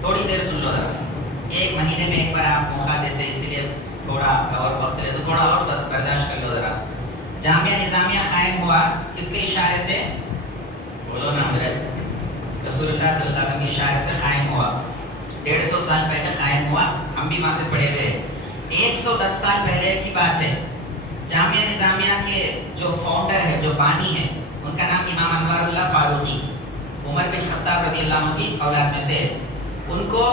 تھوڑی دیر سن لو ذرا. ایک مہینے میں ایک بار آپ موقع دیتے اس لیے تھوڑا اور وقت لے تو تھوڑا اور برداشت کر لو ذرا. جامعہ نظامیہ قائم ہوا کس کے اشارے سے؟ بولو نا حضرت. رسول اللہ صلی اللہ علیہ وسلم کے اشارے سے قائم ہوا. 150 سال پہلے قائم ہوا. ہم بھی وہاں سے پڑھے ہوئے. 110 سال پہلے کی بات ہے. جامعہ نظامیہ کے جو فاؤنڈر ہے، جو بانی ہے، ان کا نام امام انوار اللہ فاروقی، عمر بن خطاب رضی اللہ عنہ کی اولاد میں سے. ان کو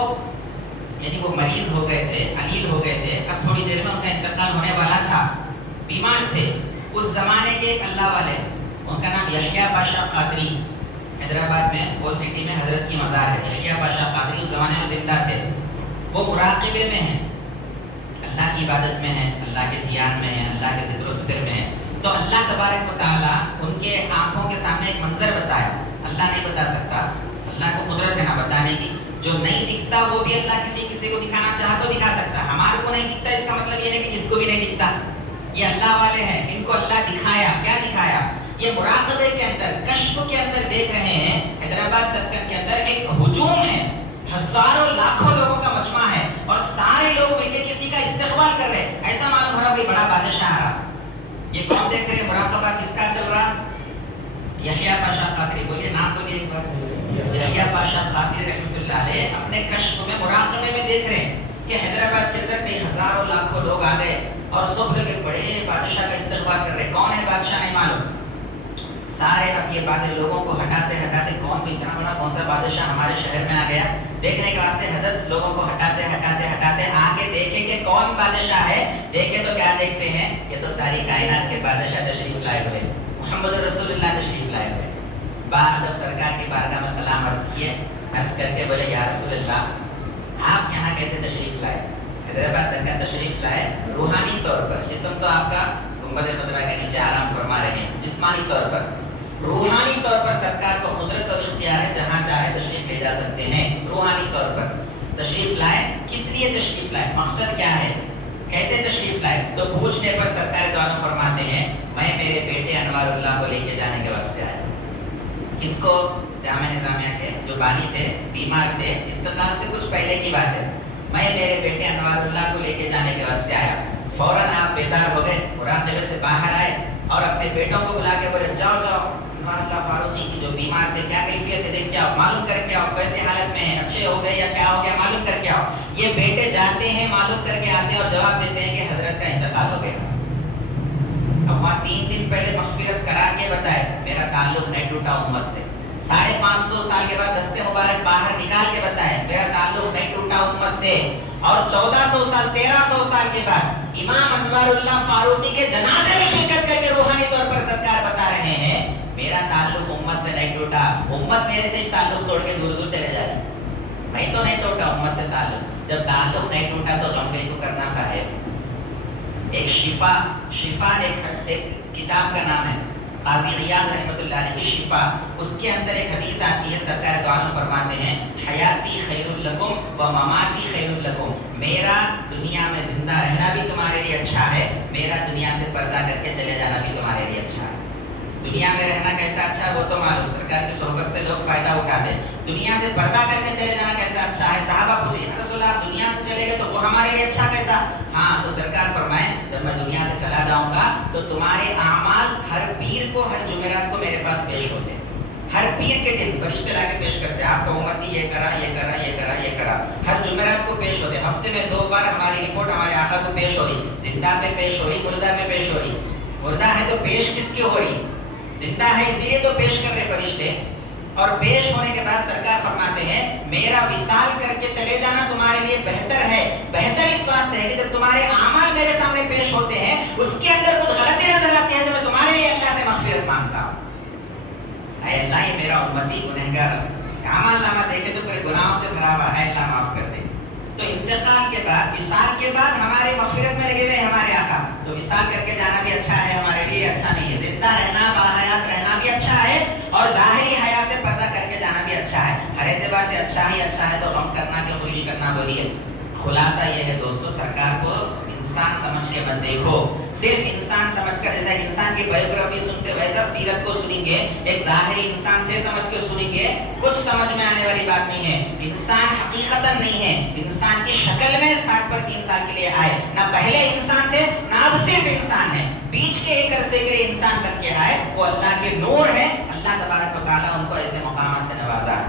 یعنی وہ مریض ہو گئے تھے، علیل ہو گئے تھے. اب تھوڑی دیر میں ان کا انتقال ہونے والا تھا. بیمار تھے. اس زمانے کے ایک اللہ والے، ان کا نام یحییٰ پاشا قادری، حیدرآباد میں اول سٹی میں حضرت کی مزار ہے. یحییٰ پاشا قادری اس زمانے میں زندہ تھے. وہ مراقبے میں ہیں، اللہ کی عبادت میں ہیں، اللہ کے دھیان میں ہیں، اللہ کے ذکر و فکر میں ہیں. تو اللہ تبارک و تعالیٰ ان کے آنکھوں کے سامنے ایک منظر بتایا. اللہ نہیں بتا سکتا، اللہ کو قدرت ہے نا بتانے کی. جو نہیں دکھتا وہ بھی اللہ کسی کو دکھانا چاہا تو دکھا سکتا. ہمارے کو نہیں دکھتا اس کا مطلب یہ نہیں کہ جس کو بھی نہیں دکھتا. یہ اللہ والے ہیں، ان کو اللہ دکھایا. کیا دکھایا؟ یہ مراقبے کے اندر، کشف کے اندر دیکھ رہے ہیں. حیدرآباد دکن کے اندر ایک ہجوم ہے، ہزاروں لاکھوں لوگوں کا مجمع ہے اور سارے لوگ مل کے کسی کا استقبال کر رہے ہیں. ایسا معلوم ہو رہا کوئی بڑا بادشاہ آ رہا. یہ کون دیکھ رہے؟ مراقبہ کس کا چل رہا؟ یحییٰ پاشا قادری. بولیے نام بولیے ایک بار. یحییٰ پاشا قادری رحمۃ اللہ علیہ اپنے کشف میں، مراقبے میں دیکھ رہے ہیں کہ حیدرآباد کے اندر کئی ہزاروں لاکھوں لوگ آ گئے اور سب لوگ ایک بڑے بادشاہ کا استقبال کر رہے. کون ہے بادشاہ نہیں معلوم. سارے اب یہ بادل لوگوں کو ہٹاتے ہٹاتے کون بھی اتنا بڑا کون سا بادشاہ ہمارے شہر میں آ گیا. دیکھنے کے واسطے حضرت لوگوں کو ہٹاتے ہٹاتے ہٹاتے آگے دیکھے کہ کون بادشاہ ہے. دیکھے تو کیا دیکھتے ہیں؟ یہ تو ساری کائنات کے بادشاہ تشریف لائے ہوئے، محمد رسول اللہ تشریف لائے ہوئے. بعد جب سرکار کی بارگاہ میں سلام عرض کیے، عرض کر کے بولے یا رسول اللہ آپ یہاں کیسے تشریف لائے؟ حیدرآباد تک تشریف لائے روحانی طور پر. جسم تو آپ کا گنبد خضرا کے نیچے آرام فرما رہے ہیں جسمانی طور پر. روحانی طور پر سرکار کو قدرت اور اختیار ہے، جہاں چاہے تشریف لے جا سکتے ہیں. روحانی طور پر تشریف لائے. کس لیے تشریف لائے؟ مقصد کیا ہے؟ کیسے تشریف لائے؟ تو پوچھنے پر سرکار دو عالم فرماتے ہیں میں میرے بیٹے انوار اللہ کو لے کے جانے کے واسطے آیا. کس کو؟ جامعہ نظامیہ کے جو بانی تھے، بیمار تھے، انتقال سے کچھ پہلے کی بات ہے. میں میرے بیٹے انوار اللہ کو لے کے جانے کے واسطے آیا. فوراً آپ بیدار ہو گئے، مراقبے سے باہر آئے اور اپنے بیٹوں کو بلا کے بولے جاؤ جاؤ انوار اللہ فاروقی کی جو بیمار تھے کیا کیفیت ہے دیکھ کے آؤ، معلوم کر کے آؤ کیسے حالت میں ہیں، اچھے ہو گئے یا کیا ہو گیا معلوم کر کے آؤ. یہ بیٹے جاتے ہیں، معلوم کر کے آتے ہیں اور جواب دیتے ہیں کہ حضرت کا انتقال ہو گیا. اب وہاں 3 دن پہلے مغفرت کرا کے بتائے میرا تعلق نہیں ٹوٹا امت سے. 550 سال کے بعد دستے مبارک باہر نکال کے بتائے میرا تعلق نہیں ٹوٹا امت سے. اور 1400 سال 1300 سال کے بعد امام انوار اللہ فاروقی کے جنازے میں شرکت کر کے روحانی طور پر سرکار بتا رہے ہیں میرا تعلق امت سے نہیں ٹوٹا. امت میرے سے تعلق توڑ کے دور دور چلے جا رہی. میں تو نہیں توڑا امت سے تعلق. جب تعلق نہیں ٹوٹا تو غم کو کرنا صاحب. ایک شفا ایک کتاب کا نام ہے قاضی عیاض رحمۃ اللہ علیہ کی شفا. اس کے اندر ایک حدیث آتی ہے، سرکار دو عالم فرماتے ہیں حیاتی خیر لکم و مماتی خیر لکم. میرا دنیا میں زندہ رہنا بھی تمہارے لیے اچھا ہے، میرا دنیا سے پردہ کر کے چلے جانا بھی تمہارے لیے اچھا ہے. دنیا میں رہنا کیسا اچھا ہے وہ تو معلوم، سرکار کی صحبت سے لوگ فائدہ اٹھاتے. دنیا سے پردہ کر کے چلے جانا کیسا اچھا ہے؟ صحابہ پوچھے یا رسول اللہ آپ دنیا سے چلے گئے تو وہ ہمارے لیے اچھا کیسا؟ ہاں تو سرکار فرمائیں جب میں دنیا سے چلا جاؤں گا تو تمہارے اعمال ہر پیر کو ہر جمعرات کو میرے پاس پیش ہوتے ہیں. ہر پیر کے دن فرشتے لا کے پیش کرتے ہیں آپ کا امتی یہ کرا یہ کرا یہ کرا یہ کرا. ہر جمعرات کو پیش ہوتے ہیں. ہفتے میں 2 بار ہماری رپورٹ ہمارے آقا کو پیش ہو رہی، زندہ میں پیش ہو رہی، مردہ میں پیش ہو رہی. مردہ ہے تو پیش کس کی ہو رہی؟ زندہ ہے اسی لیے تو پیش کر رہے فرشتے. اور پیش ہونے کے بعد سرکار فرماتے ہیں میرا وصال کر کے چلے جانا تمہارے لیے بہتر ہے. بہتر اس واسطے ہے کہ جب تمہارے اعمال میرے سامنے پیش ہوتے ہیں اس کے اندر کچھ غلطی نظر آتی ہے تو میں تمہارے لیے اللہ سے مغفرت مانگتا ہوں. اے اللہ یہ میرا امتی گنہگار اعمال نامہ دیکھے تو پورے گناہوں سے بھرا ہوا ہے، اللہ معاف کر دے. تو انتقال کے بعد وصال کے بعد ہمارے مغفرت میں لگے ہوئے ہمارے آقا. تو وصال کر کے جانا بھی اچھا ہے، ہمارے لیے اچھا نہیں ہے. زندہ رہنا باحیات رہنا بھی اچھا ہے اور ظاہری حیا سے پردہ کر کے جانا بھی اچھا ہے. ہر اعتبار سے اچھا ہی اچھا ہے. تو غم کرنا کہ خوشی کرنا بولیے. خلاصہ یہ ہے دوستو، سرکار کو ان انسان سمجھ کے مت دیکھو. صرف انسان سمجھ کر, جیسا انسان کی بایوگرافی سنتے ویسا سیرت کو سنیں گے, ایک ظاہری انسان تھے سمجھ کے سنیں گے, کچھ سمجھ میں آنے والی بات نہیں ہے. انسان حقیقتاً نہیں ہے, انسان کی شکل میں 60 پر 3 سال کے لیے آئے, نہ پہلے انسان تھے نہ اب صرف انسان ہے, بیچ کے ایک عرصے کے لیے انسان بن کے آئے. وہ اللہ کے نور ہے. اللہ تبارک و تعالیٰ ان کو ایسے مقامات سے نوازا.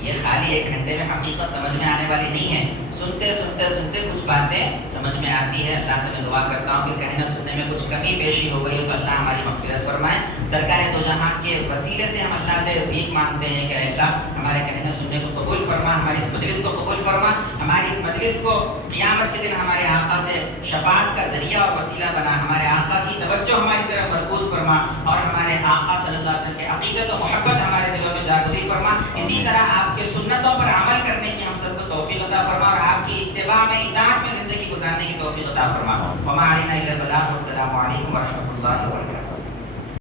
یہ خالی 1 گھنٹے میں حقیقت سمجھ میں آنے والی نہیں ہے. سنتے سنتے سنتے کچھ باتیں سمجھ میں آتی ہے. اللہ سے میں دعا کرتا ہوں کہ کہنے سننے میں کچھ کمی پیشی ہو گئی ہو تو اللہ ہماری مغفرت فرمائے. سرکار دو جہاں کے وسیلے سے ہم اللہ سے بھیک مانگتے ہیں کہ اللہ ہمارے کہنے سننے کو قبول فرما, ہماری اس مجلس کو قبول فرما, ہماری اس مجلس کو قیامت کے دن ہمارے آقا سے شفاعت کا ذریعہ اور وسیلہ بنا. ہمارے آقا کی توجہ ہماری طرف مرکوز فرما اور ہمارے آقا صلی اللہ علیہ وسلم کے عقیدت و محبت ہمارے دلوں میں جاگزی فرما. اسی طرح آپ کے سنتوں پر عمل کرنے کی ہم سب کو توفیق عطا فرما اور آپ کی اتباع میں اطاعت میں زندگی گزارنے کی توفیق عطا فرما. وما علینا الا البلاغ. والسلام علیکم ورحمۃ اللہ وبرکاتہ.